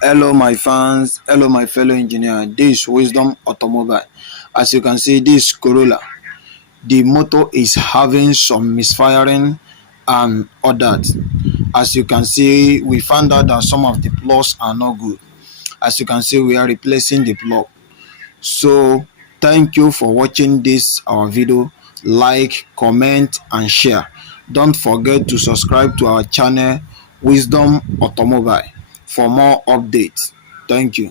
Hello, my fans. Hello, my fellow engineer. This is Wisdom Automobile. As you can see, this Corolla, the motor is having some misfiring and all that. As you can see, we found out that some of the plugs are not good. As you can see, we are replacing the plug. So, thank you for watching this our video. Like, comment, and share. Don't forget to subscribe to our channel, Wisdom Automobile, for more updates. Thank you.